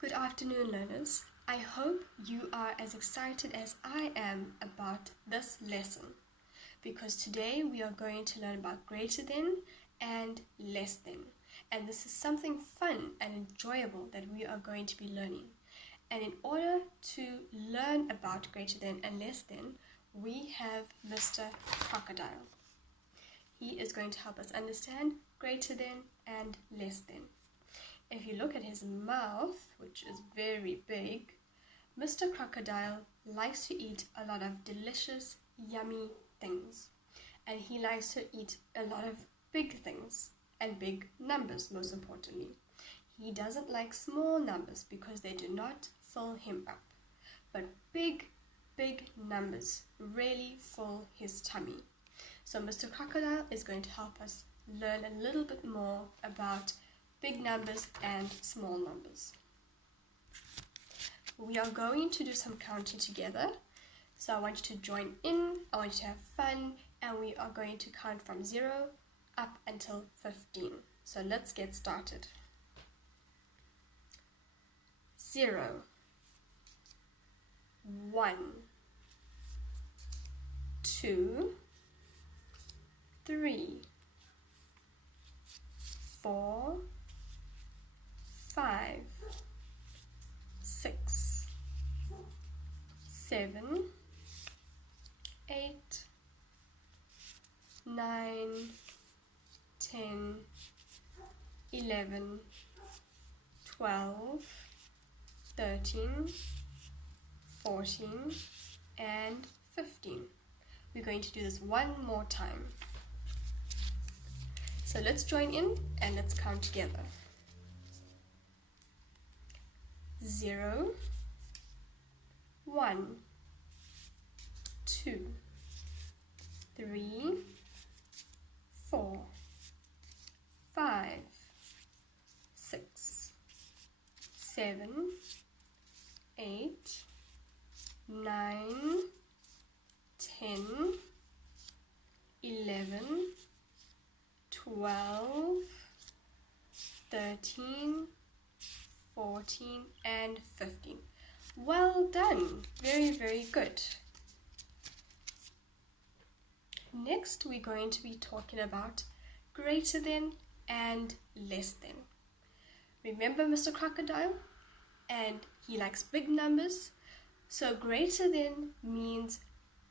Good afternoon, learners. I hope you are as excited as I am about this lesson because today we are going to learn about greater than and less than. And this is something fun and enjoyable that we are going to be learning. And in order to learn about greater than and less than, we have Mr. Crocodile. He is going to help us understand greater than and less than. If you look at his mouth, which is very big, Mr. Crocodile likes to eat a lot of delicious, yummy things. And he likes to eat a lot of big things and big numbers, most importantly. He doesn't like small numbers because they do not fill him up. But big numbers really fill his tummy. So Mr. Crocodile is going to help us learn a little bit more about big numbers and small numbers. We are going to do some counting together. So I want you to join in, I want you to have fun, and we are going to count from 0 up until 15. So let's get started. 0, 1, 2, 3, 4, 5, 6, 7, 8, 9, 10, 11, 12, 13, 14, and 15. We're going to do this one more time. So let's join in and let's count together. 0, 1, 2, 3, 4, 5, 6, 7, 8, 9, 10, 11, 12, 13, 14, and 15. Well done. Very good. Next, we're going to be talking about greater than and less than. Remember Mr. Crocodile? And he likes big numbers. So greater than means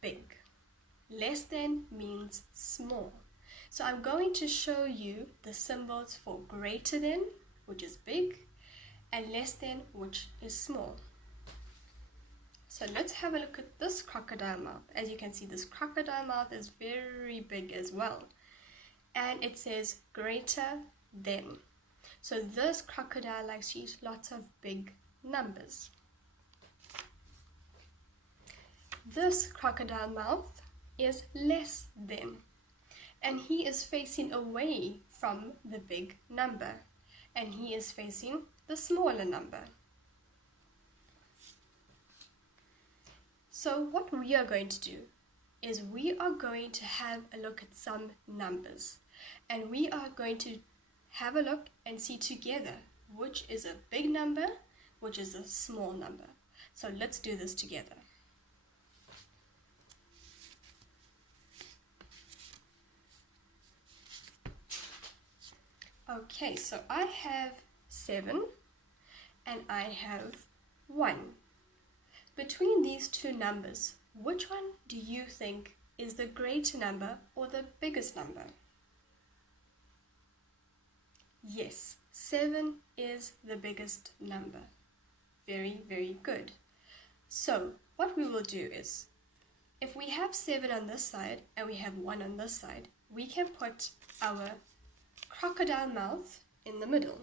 big. Less than means small. So I'm going to show you the symbols for greater than, which is big, and less than, which is small. So let's have a look at this crocodile mouth. As you can see, this crocodile mouth is very big as well. And it says greater than. So this crocodile likes to eat lots of big numbers. This crocodile mouth is less than. And he is facing away from the big number. And he is facing the smaller number. So what we are going to do is we are going to have a look at some numbers. And we are going to have a look and see together which is a big number, which is a small number. So let's do this together. Okay, so I have 7 and I have 1. Between these two numbers, which one do you think is the greater number or the biggest number? Yes, 7 is the biggest number. Very good. So what we will do is, if we have 7 on this side and we have 1 on this side, we can put our crocodile mouth in the middle,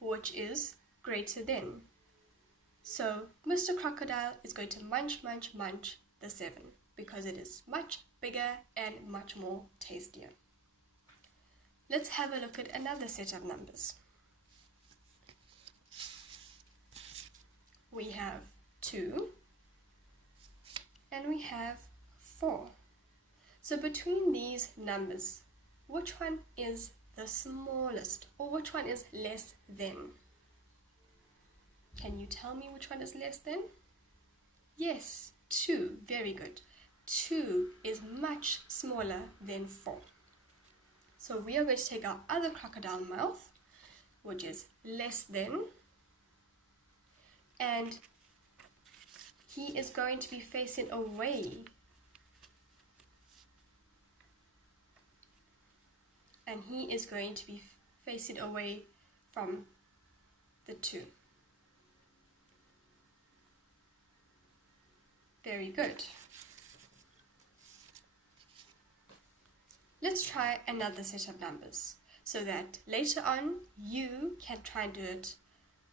which is greater than. So Mr. Crocodile is going to munch the 7 because it is much bigger and much more tastier. Let's have a look at another set of numbers. We have 2 and we have 4. So between these numbers, which one is the smallest, or which one is less than? Can you tell me which one is less than? Yes, 2. Very good. 2 is much smaller than 4. So we are going to take our other crocodile mouth, which is less than, and he is going to be facing away. And he is going to be facing away from the 2. Very good. Let's try another set of numbers so that later on you can try and do it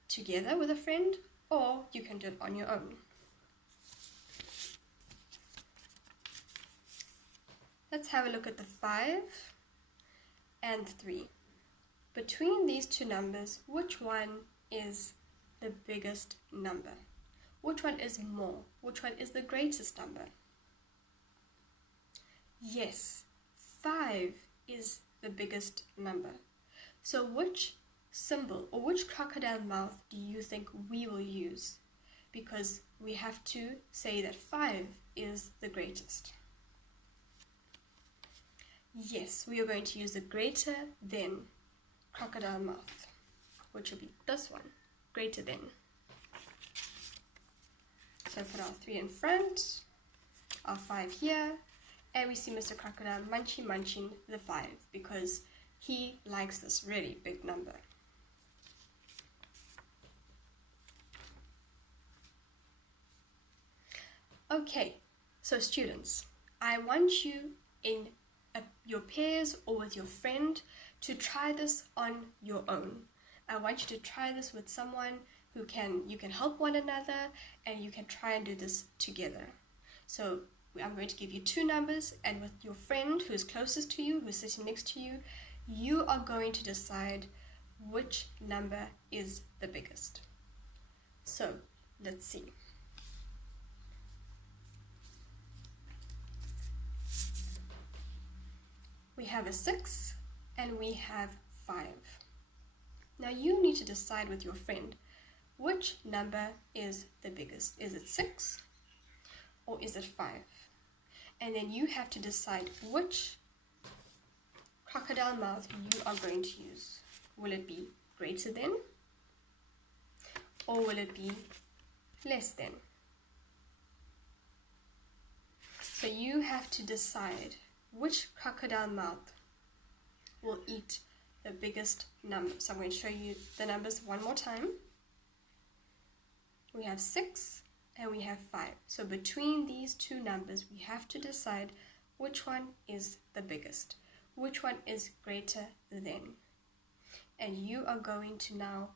together with a friend, or you can do it on your own. Let's have a look at the 5 and 3. Between these two numbers, which one is the biggest number? Which one is more? Which one is the greatest number? Yes, 5 is the biggest number. So which symbol or which crocodile mouth do you think we will use? Because we have to say that 5 is the greatest. Yes, we are going to use the greater than crocodile mouth, which will be this one, greater than. So put our 3 in front, our 5 here, and we see Mr. Crocodile munching the 5 because he likes this really big number. Okay, so students, I want you in your pairs or with your friend to try this on your own. I want you to try this with someone who you can help one another, and you can try and do this together. So I'm going to give you 2 numbers, and with your friend who is closest to you, who is sitting next to you, you are going to decide which number is the biggest. So let's see. We have a 6 and we have 5. Now you need to decide with your friend which number is the biggest. Is it 6 or is it 5? And then you have to decide which crocodile mouth you are going to use. Will it be greater than, or will it be less than? So you have to decide which crocodile mouth will eat the biggest number. So I'm going to show you the numbers one more time. We have 6 and we have 5. So between these 2 numbers, we have to decide which one is the biggest, which one is greater than. And you are going to now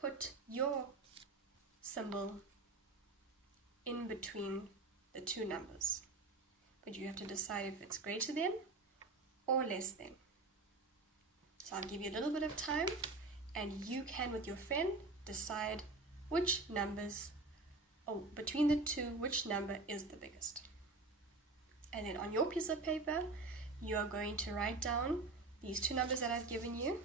put your symbol in between the 2 numbers. But you have to decide if it's greater than or less than. So I'll give you a little bit of time, and you can, with your friend, decide which numbers, or between the 2, which number is the biggest. And then on your piece of paper, you are going to write down these 2 numbers that I've given you.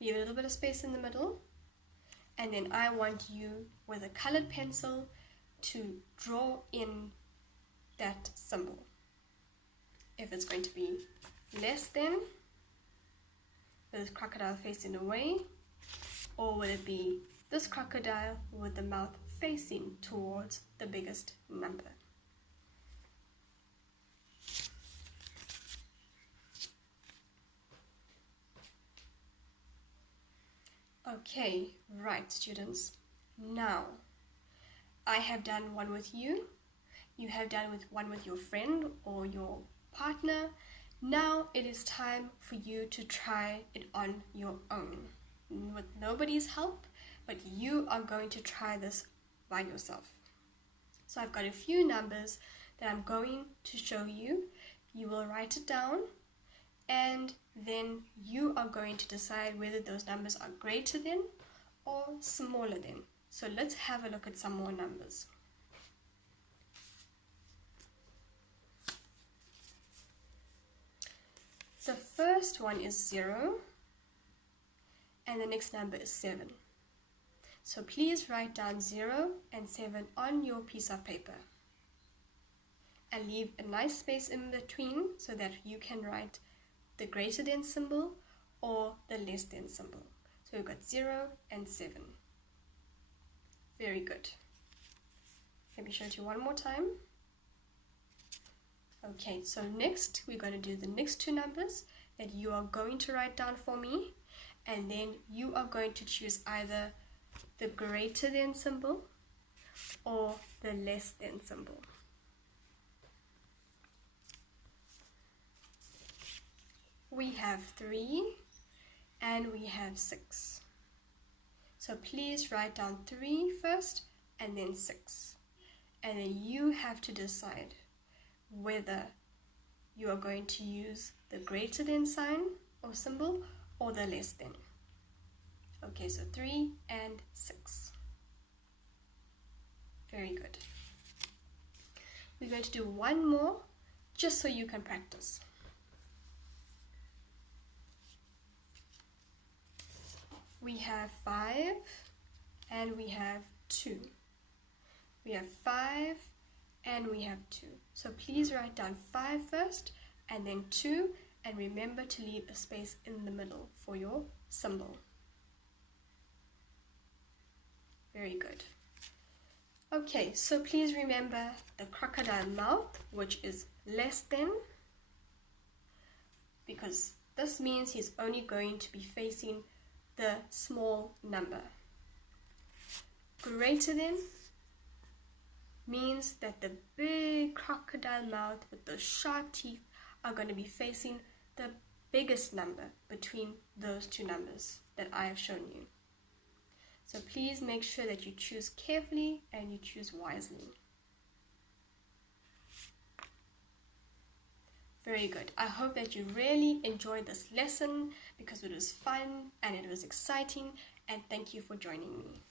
Leave a little bit of space in the middle. And then I want you, with a colored pencil, to draw in that symbol. If it's going to be less than, with the crocodile facing away, or will it be this crocodile with the mouth facing towards the biggest number? Okay, right, students. Now, I have done one with you. You have done one with your friend or your partner. Now it is time for you to try it on your own, with nobody's help, but you are going to try this by yourself. So I've got a few numbers that I'm going to show you. You will write it down, and then you are going to decide whether those numbers are greater than or smaller than. So let's have a look at some more numbers. The first one is 0, and the next number is 7. So please write down 0 and 7 on your piece of paper. And leave a nice space in between so that you can write the greater than symbol or the less than symbol. So we've got 0 and 7. Very good. Let me show it to you one more time. Okay, so next we're going to do the next two numbers that you are going to write down for me, and then you are going to choose either the greater than symbol or the less than symbol. We have 3 and we have 6. So please write down 3 first and then 6. And then you have to decide whether you are going to use the greater than sign or symbol or the less than. Okay, so 3 and 6. Very good. We're going to do one more just so you can practice. We have 5 and we have 2. We have 5 and we have 2. So please write down 5 first and then 2, and remember to leave a space in the middle for your symbol. Very good. Okay, so please remember the crocodile mouth, which is less than, because this means he's only going to be facing the small number. Greater than means that the big crocodile mouth with those sharp teeth are going to be facing the biggest number between those two numbers that I have shown you. So please make sure that you choose carefully and you choose wisely. Very good. I hope that you really enjoyed this lesson because it was fun and it was exciting, and thank you for joining me.